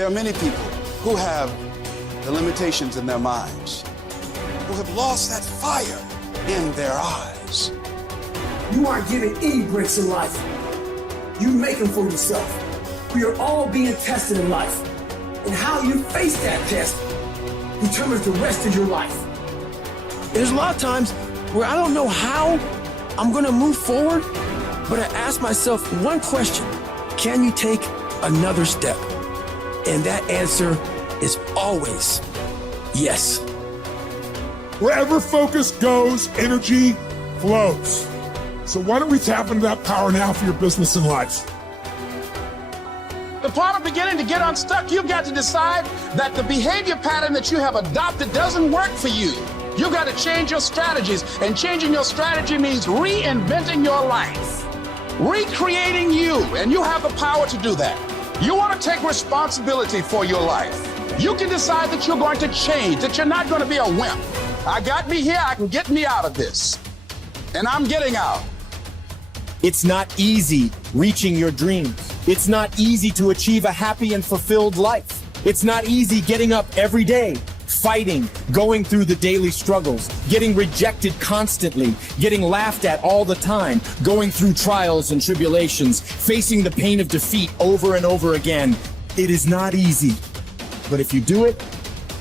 There are many people who have the limitations in their minds, who have lost that fire in their eyes. You aren't given any breaks in life. You make them for yourself. We are all being tested in life. And how you face that test determines the rest of your life. There's a lot of times where I don't know how I'm gonna move forward, but I ask myself one question: can you take another step? And that answer is always yes. Wherever focus goes, energy flows. So why don't we tap into that power now for your business and life? The part of beginning to get unstuck, you've got to decide that the behavior pattern that you have adopted doesn't work for you. You've got to change your strategies, and changing your strategy means reinventing your life, recreating you, and you have the power to do that. You want to take responsibility for your life. You can decide that you're going to change, that you're not going to be a wimp. I got me here, I can get me out of this, and I'm getting out. It's not easy reaching your dreams. It's not easy to achieve a happy and fulfilled life. It's not easy getting up every day, fighting, going through the daily struggles, getting rejected constantly, getting laughed at all the time, going through trials and tribulations, facing the pain of defeat over and over again. It is not easy, but if you do it,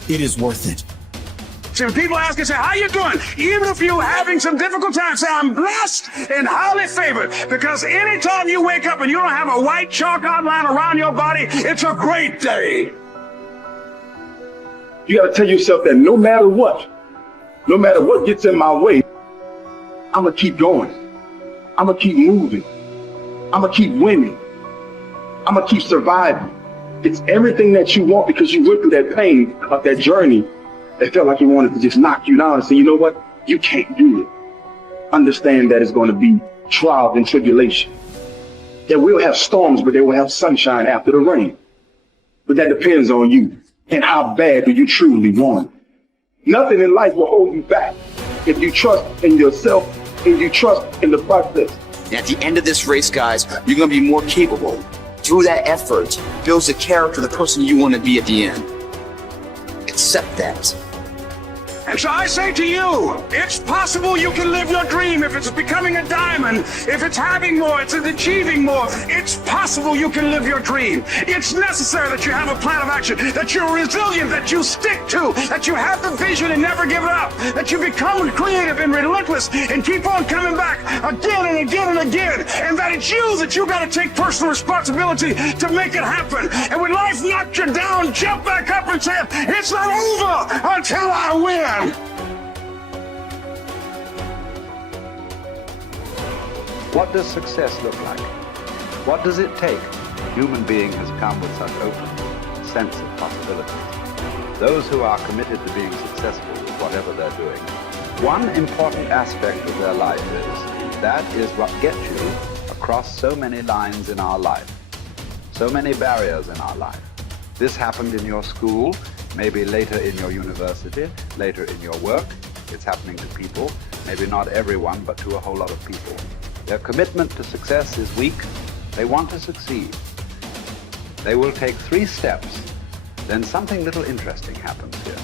it is worth it. See, when people ask you, say, how you doing? Even if you're having some difficult times, say, I'm blessed and highly favored. Because anytime you wake up and you don't have a white chalk outline around your body, it's a great day. You got to tell yourself that no matter what gets in my way, I'm going to keep going. I'm going to keep moving. I'm going to keep winning. I'm going to keep surviving. It's everything that you want, because you went through that pain of that journey. It felt like he wanted to just knock you down and say, you know what? You can't do it. Understand that it's going to be trials and tribulation. That we'll have storms, but they will have sunshine after the rain. But that depends on you and how bad do you truly want it. Nothing in life will hold you back if you trust in yourself and you trust in the process. And at the end of this race, guys, you're going to be more capable. Through that effort, builds the character, the person you want to be at the end. Accept that. And so I say to you, it's possible you can live your dream. If it's becoming a diamond, if it's having more, it's achieving more, it's possible you can live your dream. It's necessary that you have a plan of action, that you're resilient, that you stick to, that you have the vision and never give it up, that you become creative and relentless and keep on coming back again and again and again, and that it's you that you got to take personal responsibility to make it happen. And when life knocks you down, jump back up and say, it's not over until I win. What does success look like? What does it take? Human being has come with such open sense of possibilities. Those who are committed to being successful with whatever they're doing, one important aspect of their life is, that is what gets you across so many lines in our life, so many barriers in our life. This happened in your school, maybe later in your university, later in your work. It's happening to people, maybe not everyone, but to a whole lot of people. Their commitment to success is weak. They want to succeed. They will take 3 steps. Then something little interesting happens here.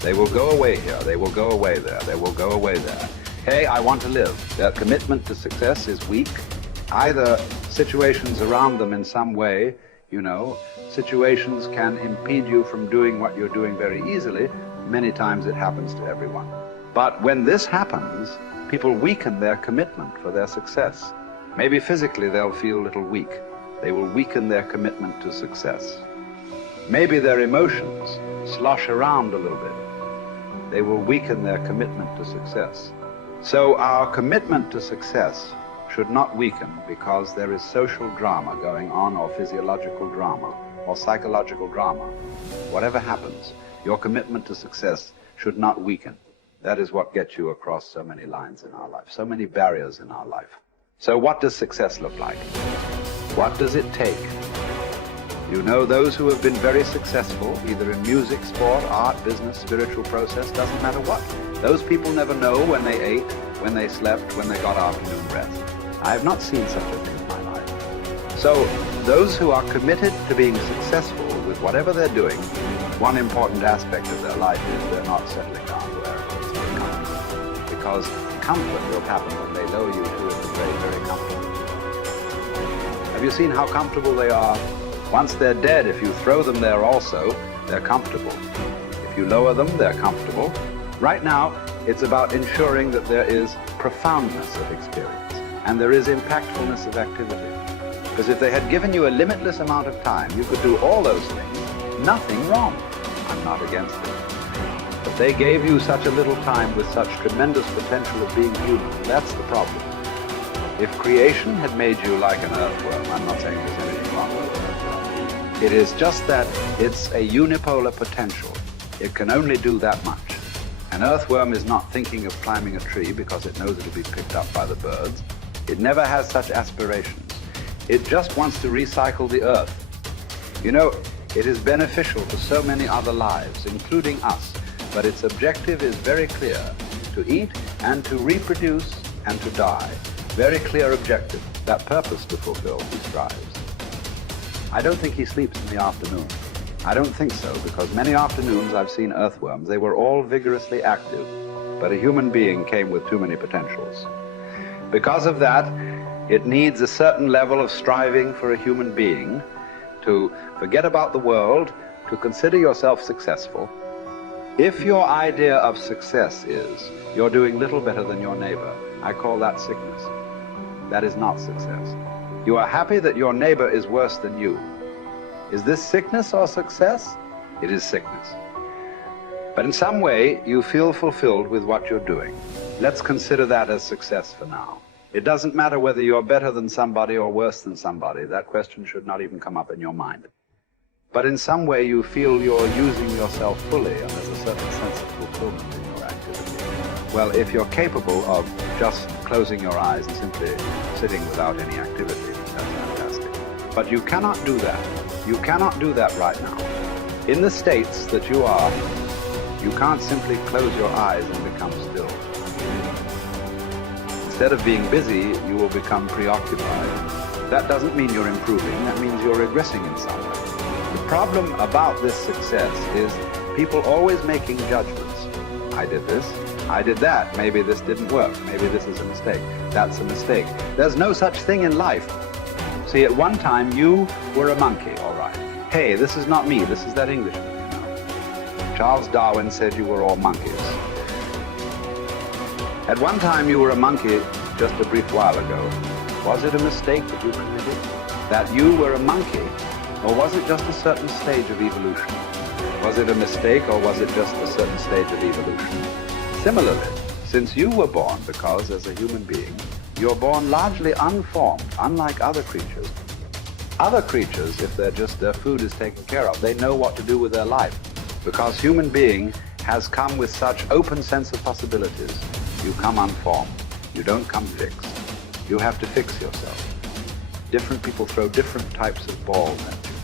They will go away here. They will go away there. They will go away there. Hey, I want to live. Their commitment to success is weak. Either situations around them in some way, situations can impede you from doing what you're doing very easily. Many times it happens to everyone. But when this happens, people weaken their commitment for their success. Maybe physically they'll feel a little weak. They will weaken their commitment to success. Maybe their emotions slosh around a little bit. They will weaken their commitment to success. So our commitment to success should not weaken because there is social drama going on, or physiological drama, or psychological drama. Whatever happens, your commitment to success should not weaken. That is what gets you across so many lines in our life, so many barriers in our life. So what does success look like? What does it take? Those who have been very successful, either in music, sport, art, business, spiritual process, doesn't matter what. Those people never know when they ate, when they slept, when they got afternoon rest. I have not seen such a thing in my life. So those who are committed to being successful with whatever they're doing, one important aspect of their life is they're not settling down wherever it's very comfortable. Because comfort will happen when they lower you to the very, very comfortable. Have you seen how comfortable they are? Once they're dead, if you throw them there also, they're comfortable. If you lower them, they're comfortable. Right now, it's about ensuring that there is profoundness of experience and there is impactfulness of activity. Because if they had given you a limitless amount of time, you could do all those things, nothing wrong. I'm not against it. But they gave you such a little time with such tremendous potential of being human. That's the problem. If creation had made you like an earthworm, I'm not saying there's anything wrong with it. It is just that it's a unipolar potential. It can only do that much. An earthworm is not thinking of climbing a tree because it knows it'll be picked up by the birds. It never has such aspirations. It just wants to recycle the earth. You know, it is beneficial to so many other lives, including us, but its objective is very clear: to eat and to reproduce and to die. Very clear objective. That purpose to fulfill, he strives. I don't think he sleeps in the afternoon. I don't think so, because many afternoons I've seen earthworms. They were all vigorously active, but a human being came with too many potentials. Because of that, it needs a certain level of striving for a human being to forget about the world, to consider yourself successful. If your idea of success is you're doing little better than your neighbor, I call that sickness. That is not success. You are happy that your neighbor is worse than you. Is this sickness or success? It is sickness. But in some way, you feel fulfilled with what you're doing. Let's consider that as success for now. It doesn't matter whether you're better than somebody or worse than somebody. That question should not even come up in your mind. But in some way, you feel you're using yourself fully, and there's a certain sense of fulfillment in your activity. Well, if you're capable of just closing your eyes and simply sitting without any activity, that's fantastic. But you cannot do that. You cannot do that right now. In the states that you are, you can't simply close your eyes and become still. Instead of being busy, you will become preoccupied. That doesn't mean you're improving, that means you're regressing in some way. The problem about this success is people always making judgments. I did this, I did that, maybe this didn't work, maybe this is a mistake, that's a mistake. There's no such thing in life. See, at one time you were a monkey, all right. Hey, this is not me, this is that Englishman, you know. Charles Darwin said you were all monkeys. At one time you were a monkey just a brief while ago. Was it a mistake that you committed? That you were a monkey? Or was it just a certain stage of evolution? Was it a mistake or was it just a certain stage of evolution? Similarly, since you were born, because as a human being, you're born largely unformed, unlike other creatures. Other creatures, if their food is taken care of, they know what to do with their life. Because human being has come with such open sense of possibilities. You come unformed. You don't come fixed. You have to fix yourself. Different people throw different types of balls at you.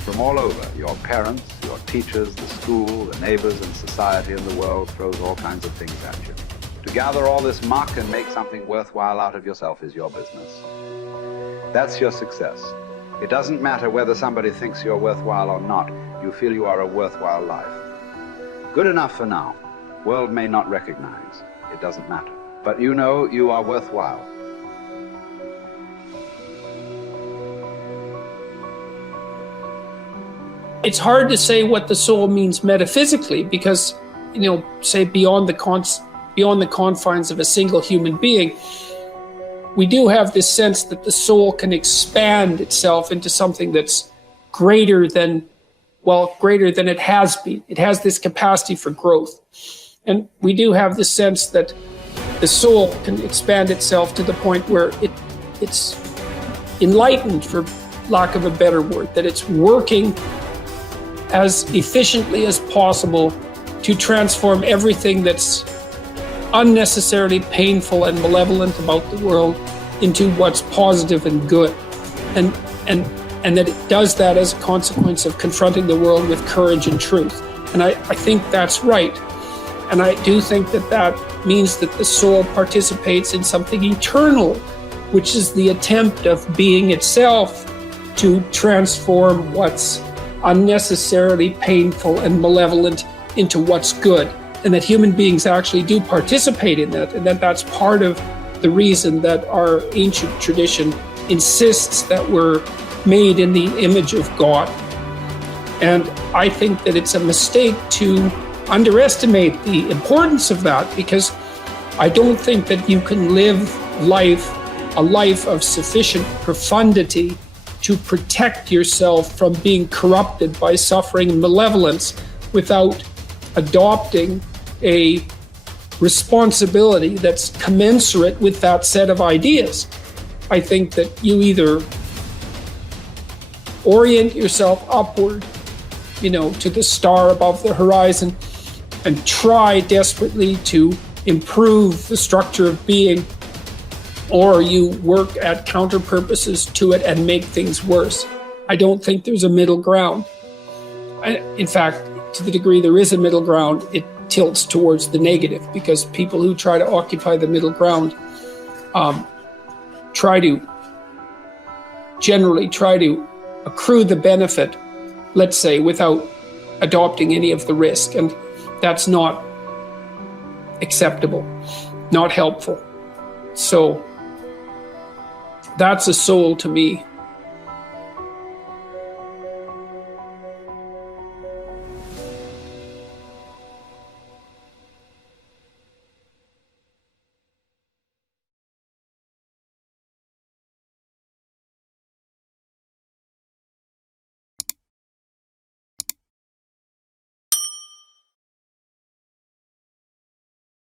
From all over, your parents, your teachers, the school, the neighbors and society and the world throws all kinds of things at you. To gather all this muck and make something worthwhile out of yourself is your business. That's your success. It doesn't matter whether somebody thinks you're worthwhile or not. You feel you are a worthwhile life. Good enough for now. World may not recognize. It doesn't matter. But you know you are worthwhile. It's hard to say what the soul means metaphysically because, say beyond the confines of a single human being, we do have this sense that the soul can expand itself into something that's greater than it has been. It has this capacity for growth. And we do have the sense that the soul can expand itself to the point where it's enlightened, for lack of a better word, that it's working as efficiently as possible to transform everything that's unnecessarily painful and malevolent about the world into what's positive and good. And that it does that as a consequence of confronting the world with courage and truth. And I think that's right. And I do think that means that the soul participates in something eternal, which is the attempt of being itself to transform what's unnecessarily painful and malevolent into what's good, and that human beings actually do participate in that, and that that's part of the reason that our ancient tradition insists that we're made in the image of God. And I think that it's a mistake to underestimate the importance of that, because I don't think that you can live a life of sufficient profundity to protect yourself from being corrupted by suffering and malevolence without adopting a responsibility that's commensurate with that set of ideas. I think that you either orient yourself upward, to the star above the horizon, and try desperately to improve the structure of being, or you work at counter purposes to it and make things worse. I don't think there's a middle ground. In fact, to the degree there is a middle ground, it tilts towards the negative, because people who try to occupy the middle ground generally try to accrue the benefit, let's say, without adopting any of the risk. And that's not acceptable, not helpful. So that's a soul to me.